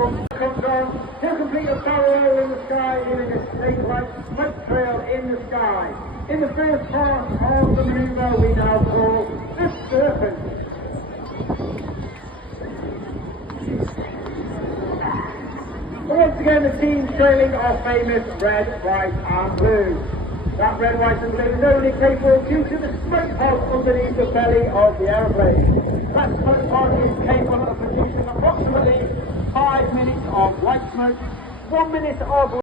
from comes on. He'll complete a parallel in the sky, leaving a snake-like smoke trail in the sky. In the first part of the manoeuvre we now call the serpent. Once again, the team trailing our famous red, white and blue. That red, white and blue is only capable due to the smoke pod underneath the belly of the aeroplane. That smoke pod is capable of producing approximately 5 minutes of white smoke, 1 minute of